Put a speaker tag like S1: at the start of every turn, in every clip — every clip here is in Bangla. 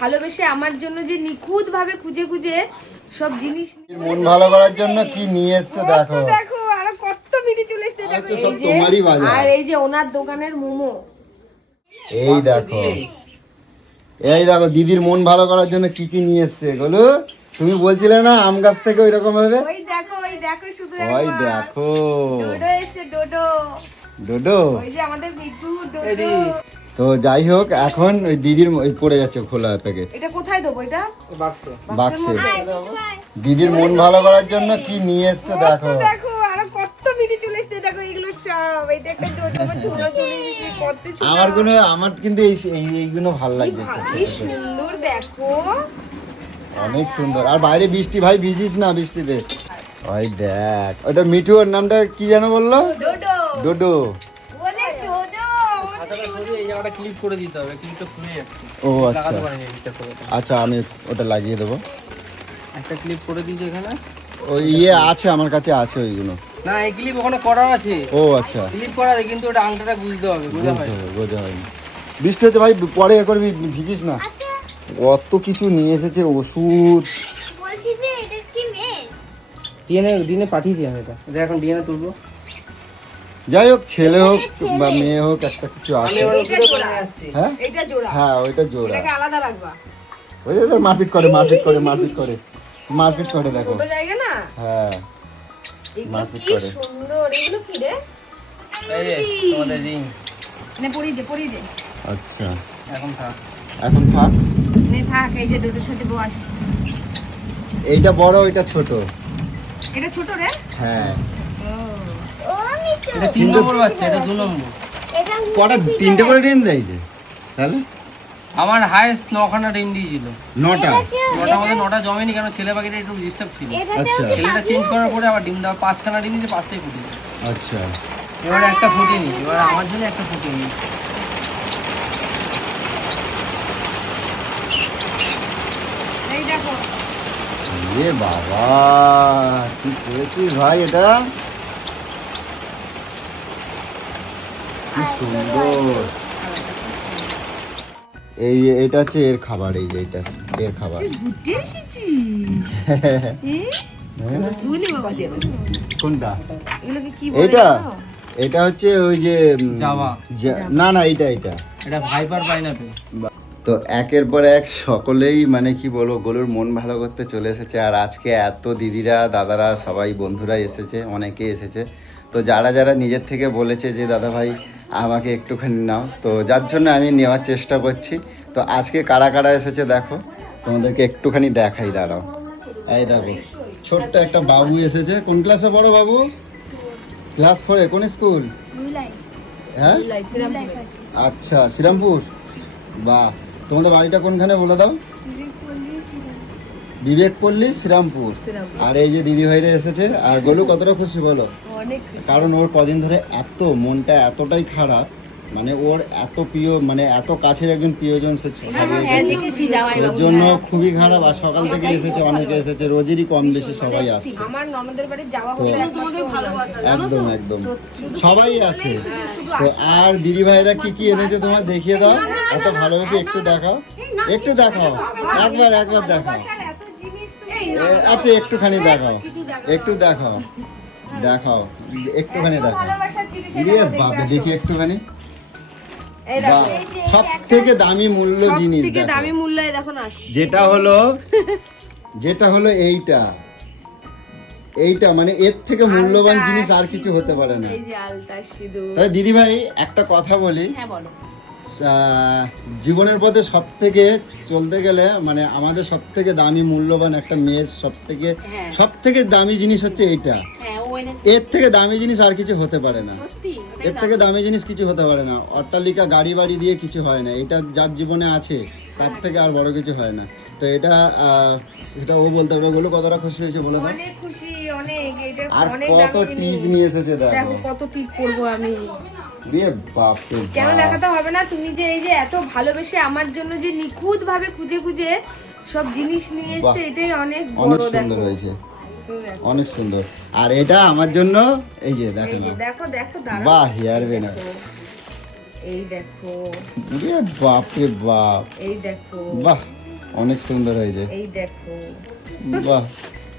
S1: ভালোবেসে আমার জন্য যে নিখুঁত ভাবে খুঁজে খুঁজে সব জিনিস
S2: মন ভালো করার জন্য কি নিয়ে এসছে দেখো।
S1: দেখো আর কত ভিড়ি চলে এসেছে দেখো এই যে আর এই যে ওনার দোকানের মোমো।
S2: এই দেখো। এই দেখো দিদির মন ভালো করার জন্য কি কি নিয়ে এসছে গোলু? তুমি বলছিলে না আম গাছ থেকে ওই রকম হবে?
S1: ওই দেখো ওই দেখো শুধু
S2: ওই দেখো।
S1: ডোডো এসে ডোডো।
S2: ডোডো?
S1: ওই যে আমাদের মিঠু ডোডো।
S2: তো যাই হোক এখন ওই দিদির ওই পড়ে যাচ্ছে খোলা প্যাকেট।
S1: এটা কোথায় দেবো এটা?
S2: বাক্সে। দিদির মন ভালো করার জন্য কি নিয়ে এসছে দেখো।
S1: দেখো আর কত চলে এসেছে দেখো এগুলো সব। এটা একটা ডোডো আমার ছোট চলে এসেছে কত
S2: আমার কোনো আমার কিন্তু এই এই- এইগুলো ভালো লাগছে
S1: কি সুন্দর দেখো।
S2: অনেক সুন্দর। আর বাইরে বৃষ্টি ভাই ভিজিস না বৃষ্টিতে। ওই দেখ ওটা মিঠু ওর নামটা কি যেন বলল?
S1: ডোডো।
S2: ডোডো।
S3: ক্লিপ করে দিতে হবে ক্লিপটা খুলে যাচ্ছে।
S2: ও আচ্ছা।
S3: লাগাতে পারিনি এটা করে
S2: আচ্ছা আমি ওটা লাগিয়ে দেবো।
S3: একটা ক্লিপ করে দিয়েছে এখানে?
S2: ওই ইয়ে আছে আমার কাছে আছে ওইগুলো।
S3: না এই ক্লিপ ওখানে করা আছে।
S2: ও আচ্ছা।
S3: ক্লিপ করা আছে কিন্তু ওটা আংটাটা বুঝতে হবে বুঝতে হয়
S2: বোঝা হয়নি বৃষ্টি হচ্ছে ভাই পরে এ করবি ভিজিস না। কত কিছু নিয়ে এসেছে ওষুধ।
S4: বলছি যে এটা কি মেয়ে?
S3: ডিএনএ ডিএনএ পাঠিয়েছি আমি এটা। এটা এখন ডিএনএ তুলবো।
S2: যাই হোক ছেলে হোক বা মেয়ে হোক একটা কিছু আছে। হ্যাঁ? হ্যাঁ ওইটা জোড়া।
S1: এটাকে আলাদা রাখবা।
S2: ওই যে মারপিট করে মারপিট করে মারপিট করে। মারপিট করে দেখো।
S1: ছোট
S2: হ্যাঁ। মারপিট করে।
S1: সুন্দর। এগুলো কি রে?
S3: এই যে তোমাদের রিং
S1: নে পড়ি দে পড়ি দে।
S2: আচ্ছা।
S3: এখন থাক।
S2: এখন থাক।
S1: থাক এই যে দুটোর সাথে বস।
S2: এইটা বড় ওইটা ছোট।
S1: এটা ছোট রে?
S2: হ্যাঁ।
S3: এটা তিন নম্বর বাচ্চা এটা দু নম্বর।
S2: কটা তিনটে করে ডিম দেয় যে? তাহলে?
S3: আমার হাইস্ট নখানা ডিম দিয়েছিল।
S2: নটা?
S3: নটা আমাদের নটা জমেনি কেন? ছেলে পাখিটা একটু ডিস্টার্ব ছিল।
S2: আচ্ছা।
S3: ছেলেটা চেঞ্জ করার পরে আবার ডিম দেওয়া পাঁচখানা ডিম দিয়েছে পাঁচটাই ফুটে
S2: আচ্ছা।
S3: এবারে একটা ফুটেনি এবারে আমার জন্য একটা ফুটেনি
S1: এই দেখো।
S2: এ বাবা কি করেছিস ভাই এটা? সুন্দর। এই এটা হচ্ছে এর খাবার এই যে এটা এর খাবার।
S1: ঘুরতে এসেছিস? দে
S2: কোনটা? এটা এটা হচ্ছে ওই যে না না এটা এটা।
S3: এটা ভাইপার পাইনাপেল।
S2: তো একের পর এক সকলেই মানে কি বলব গরুর মন ভালো করতে চলে এসেছে। আর আজকে এত দিদিরা দাদারা সবাই বন্ধুরা এসেছে অনেকে এসেছে। তো যারা যারা নিজের থেকে বলেছে যে দাদা ভাই আমাকে একটুখানি নাও। তো যার জন্য আমি নেওয়ার চেষ্টা করছি। তো আজকে কারা কারা এসেছে দেখো তোমাদেরকে একটুখানি দেখাই দাঁড়াও। এই দেখো ছোট্ট একটা বাবু এসেছে। কোন ক্লাসে বড় বাবু? ক্লাস ফোরে কোন স্কুল হ্যাঁ? আচ্ছা শ্রীরামপুর? বাহ তোমাদের বাড়িটা কোনখানে বলে দাও? বিবেক পল্লী শ্রীরামপুর। আর এই যে দিদি ভাইরা এসেছে আর গোলু কতটা খুশি বলো?
S1: অনেক
S2: কারণ ওর কদিন ধরে এত মনটা এতটাই খারাপ মানে ওর এত প্রিয় মানে এত কাছের একজন প্রিয়জন সে ওর জন্য খুবই খারাপ আর সকাল থেকে এসেছে অনেকে এসেছে রোজেরই কম বেশি সবাই আসছে একদম একদম। সবাই আছে তো আর দিদি ভাইরা কি কি এনেছে তোমার দেখিয়ে দাও? এত ভালোবেসে একটু দেখাও। একটু দেখাও। একবার একবার দেখাও। আচ্ছা একটুখানি দেখাও। একটু দেখাও। দেখাও একটুখানি দেখাও।
S1: দেখে
S2: বাবা দেখি একটুখানি সব থেকে দামি মূল্য জিনিস
S1: দামি মূল্য দেখো না
S2: যেটা হলো যেটা হলো এইটা। এইটা মানে এর থেকে মূল্যবান জিনিস আর কিছু হতে পারে না।
S1: এই যে
S2: তবে দিদি ভাই একটা কথা বলি।
S1: হ্যাঁ
S2: আহ, জীবনের পথে সব থেকে চলতে গেলে মানে আমাদের সব থেকে দামি মূল্যবান একটা মেয়ের সব থেকে
S1: হ্যাঁ।
S2: সব থেকে দামি জিনিস হচ্ছে এইটা। এর থেকে দামি জিনিস আর কিছু হতে পারে না। এর থেকে দামি। জিনিস কিছু হতে পারে না। অট্টালিকা গাড়ি বাড়ি দিয়ে কিছু হয় না। এটা যার জীবনে আছে তার থেকে আর বড় কিছু হয় না। তো এটা সেটা ও বলতে পারবে। বলো কতটা খুশি হয়েছে বলে দাও
S1: অনেক খুশি অনেক। এটা
S2: আর
S1: অনেক
S2: কত টিপ নিয়ে এসেছে
S1: দেখো
S2: দেখো
S1: কত টিপ করব আমি। কেন দেখাতে হবে না? তুমি যে এই যে এত ভালোবেসে আমার জন্য যে নিখুঁত ভাবে খুঁজে খুঁজে সব জিনিস নিয়ে এসেছে এটাই অনেক বড় দেখো।
S2: হয়েছে।
S1: দেখো।
S2: অনেক সুন্দর। আর এটা আমার জন্য এই যে দেখো
S1: দেখো দেখো
S2: বাহ হেয়ার বেনার।
S1: এই দেখো
S2: বাপ রে বাপ।
S1: এই দেখো।
S2: বাহ অনেক সুন্দর হয়েছে
S1: এই দেখো।
S2: বাহ।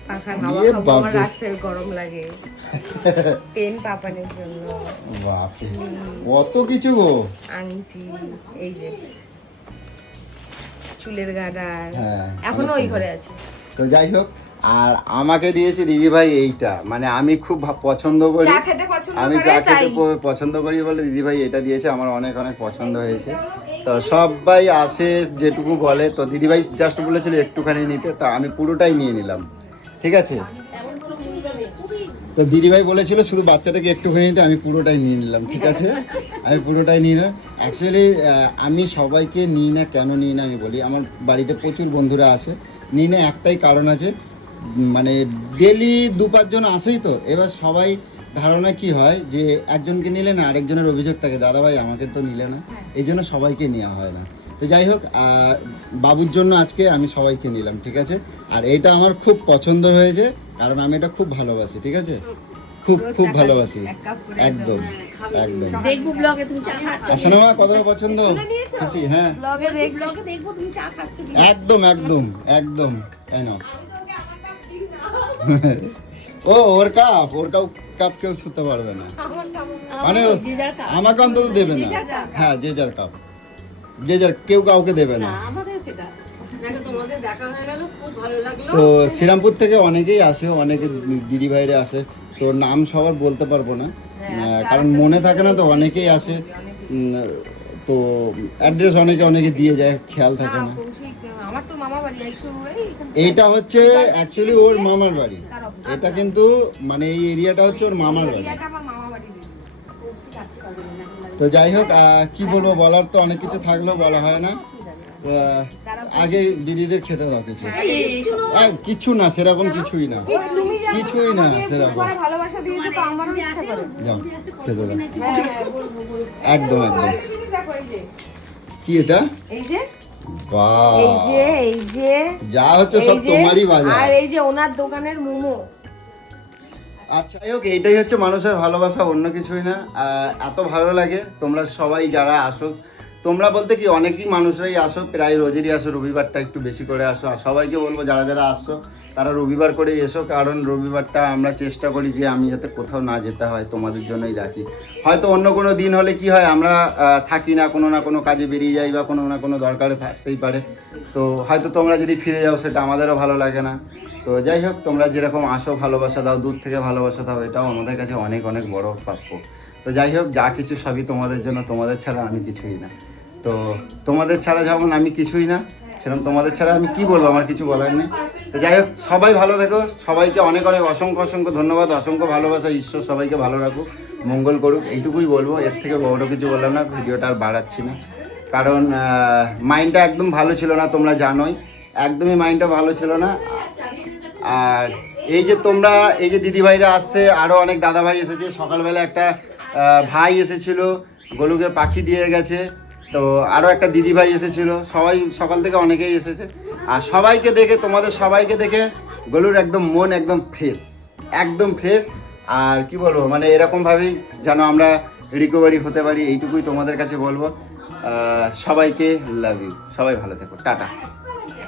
S2: ইয়ে
S1: খাব আমার
S2: বাপরে।
S1: রাস্তায় গরম লাগে। পেন পাপানের জন্য।
S2: বাপরে। কত কিছু গো।
S1: আংটি এই যে। চুলের গাডার।
S2: হ্যাঁ, এখনও
S1: ওই
S2: সুন্দর।
S1: ঘরে আছে।
S2: তো যাই হোক আর আমাকে দিয়েছে দিদি ভাই এইটা। মানে আমি খুব পছন্দ করি। আমি চা খেতে পছন্দ করি বলে দিদি ভাই এটা দিয়েছে। আমার অনেক অনেক পছন্দ হয়েছে। তো সবাই আসে যেটুকু বলে। তো দিদি ভাই জাস্ট বলেছিল একটুখানি নিতে। তো আমি পুরোটাই নিয়ে নিলাম। ঠিক আছে? তো দিদিভাই বলেছিল শুধু বাচ্চাটাকে একটুখানি নিতে। আমি পুরোটাই নিয়ে নিলাম। ঠিক আছে? আমি পুরোটাই নিয়ে নিলাম। অ্যাকচুয়ালি আমি সবাইকে নিই না কেন নিই না আমি বলি। আমার বাড়িতে প্রচুর বন্ধুরা আসে। নিই না একটাই কারণ আছে। মানে ডেলি দু পাঁচজন আসেই তো। এবার সবাই ধারণা কি হয় যে একজনকে নিলে না আরেকজনের অভিযোগ থাকে দাদা ভাই আমাকে তো নিলে না। এই জন্য সবাইকে নেওয়া হয় না। তো যাই হোক বাবুর জন্য আজকে আমি সবাইকে নিলাম ঠিক আছে? আর এটা আমার খুব পছন্দ হয়েছে কারণ আমি এটা খুব ভালোবাসি ঠিক আছে? খুব খুব ভালোবাসি। একদম একদম
S5: দেখব ব্লগে তুমি চা খাচ্ছ
S2: আসলে আমার কতটা পছন্দ? খুশি হ্যাঁ।
S1: ব্লগে দেখ
S5: ব্লগে দেখব তুমি চা খাচ্ছ
S2: একদম একদম একদম। তাই না ও ওর কাপ ওর কাপ কাপ কেউ ছুতে পারবে না। মানে। আমাকে অন্তত দেবে না। হ্যাঁ যে যার কাপ। যে যার কেউ কাউকে দেবে না।
S5: না আমাদের সেটা। নাকি তোমাদের দেখা হয়ে গেল খুব ভালো লাগল।
S2: তো শ্রীরামপুর থেকে অনেকেই আসে অনেকে দিদি ভাইরা আসে। তো নাম সবার বলতে পারব না। কারণ মনে থাকে না তো অনেকেই আসে। তো অ্যাড্রেস অনেকে অনেকে দিয়ে যায় খেয়াল থাকে না
S1: কৌশিক, আমার তো মামা বাড়ি একটু এই এখান-
S2: এইটা হচ্ছে অ্যাকচুয়ালি ওর মামার বাড়ি। এটা কিন্তু মানে এই এরিয়াটা হচ্ছে ওর মামার বাড়ি।
S1: এরিয়াটা আমার মামা বাড়ি দিদি।
S2: তো যাই হোক কি বলব বলার তো অনেক কিছু থাকলেও বলা হয় না। আগে দিদিদের খেতে দাও কিছু। কিছু না। সেরকম কিছুই না। কিছুই না সেরকম। যাও খেতে দাও।
S1: হ্যাঁ, হ্যাঁ।
S2: একদম একদম। কি এটা?
S1: এই যে
S2: বাহ
S1: এই যে এই যে
S2: যা হচ্ছে সব তোমারই বাজার।
S1: আর এই যে ওনার দোকানের মোমো।
S2: আচ্ছা যাই হোক এইটাই হচ্ছে মানুষের ভালোবাসা অন্য কিছুই না। এত ভালো লাগে তোমরা সবাই যারা আসো তোমরা বলতে কি অনেকই মানুষরাই আসো প্রায় রোজেরই আসো রবিবারটা একটু বেশি করে আসো আর সবাইকে বলব যারা যারা আসছো তারা রবিবার করেই এসো, কারণ রবিবারটা আমরা চেষ্টা করি যে আমি যাতে কোথাও না যেতে হয়, তোমাদের জন্যই রাখি। হয়তো অন্য কোনো দিন হলে কি হয়, আমরা থাকি না, কোনো না কোনো কাজে বেরিয়ে যাই বা কোনো না কোনো দরকারে থাকতেই পারে। তো হয়তো তোমরা যদি ফিরে যাও, সেটা আমাদেরও ভালো লাগে না। তো যাই হোক, তোমরা যেরকম আসো, ভালোবাসা দাও, দূর থেকে ভালোবাসা দাও, এটাও আমাদের কাছে অনেক অনেক বড় প্রাপ্য। তো যাই হোক, যা কিছু সবই তোমাদের জন্য, তোমাদের ছাড়া আমি কিছুই না। তো তোমাদের ছাড়া যেমন আমি কিছুই না, সেরকম তোমাদের ছাড়া আমি কি বলব? আমার কিছু বলার নেই। তো যাই হোক, সবাই ভালো থেকো। সবাইকে অনেক অনেক অসংখ্য অসংখ্য ধন্যবাদ, অসংখ্য ভালোবাসা। ঈশ্বর সবাইকে ভালো রাখুক, মঙ্গল করুক, এইটুকুই বলব। এর থেকে বড় কিছু বললাম না, ভিডিওটা আর বাড়াচ্ছি না। কারণ মাইন্ডটা একদম ভালো ছিল না, তোমরা জানোই। একদমই মাইন্ডটা ভালো ছিল না। আর এই যে তোমরা, এই যে দিদিভাইরা আসছে আরও অনেক দাদাভাই এসেছে। সকালবেলা একটা ভাই এসেছিল, গলুকে পাখি দিয়ে গেছে। তো আরও একটা দিদিভাই এসেছিল। সবাই সকাল থেকে অনেকেই এসেছে। আর সবাইকে দেখে, তোমাদের সবাইকে দেখে গলুর একদম মন একদম ফ্রেশ একদম ফ্রেশ আর কি বলব মানে এরকমভাবেই যেন আমরা রিকভারি হতে পারি, এইটুকুই তোমাদের কাছে বলব। সবাইকে লাভ ইউ সবাই ভালো থেকো। টাটা।